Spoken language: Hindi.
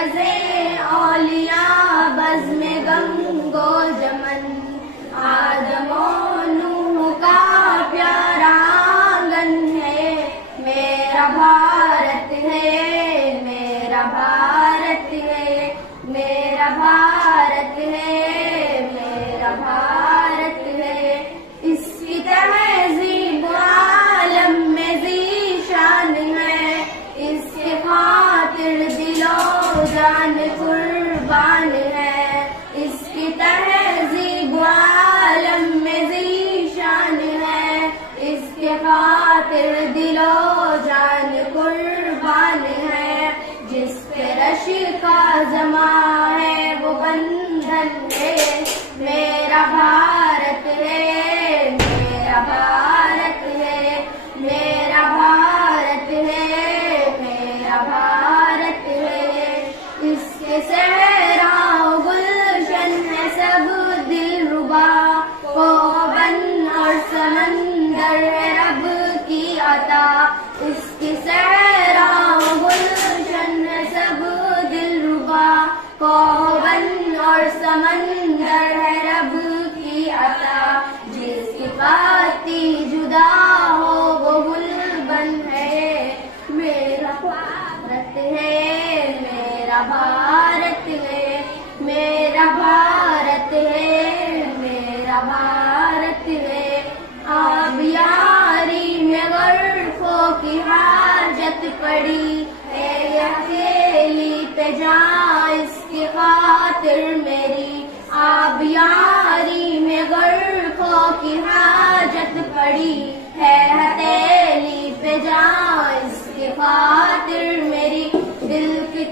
बजे औलिया बज़्म गंगो जमन, आदमो नूह का प्यारा आंगन है, मेरा भारत है, मेरा भारत है, मेरा भारत है, मेरा भारत है। इसकी तहज़ीब आलम में ज़ीशान है, इसके खातिर दिलो जान कुर्बान है। इसकी तहज़ीब आलम में ज़ीशान है, इसके खातिर दिलो जान कुर्बान है। जिस पे रशी का जमा है वो बंधन है, मेरा भारत है, मेरा भारत है, मेरा भारत है, मेरा भारत है। इसके सहरा गुलशन है सब दिलरुबा, पौवन और समंदर है रब की अता। इसकी सहरा गुलशन है सब दिलरुबा, पौवन और समंदर है रब की अता। जिसकी पाती जुदा हो वो गुलबन है, मेरा भारत है, मेरा भारत है, मेरा भारत है, मेरा भारत है। आबियारी में गर्फों की हाजत पड़ी है, अकेली पे जा इसकी खातिर मेरी। आबियारी में गर्फों की हाजत पड़ी है, हथेली पे जा इसकी खातिर मेरी। दिल की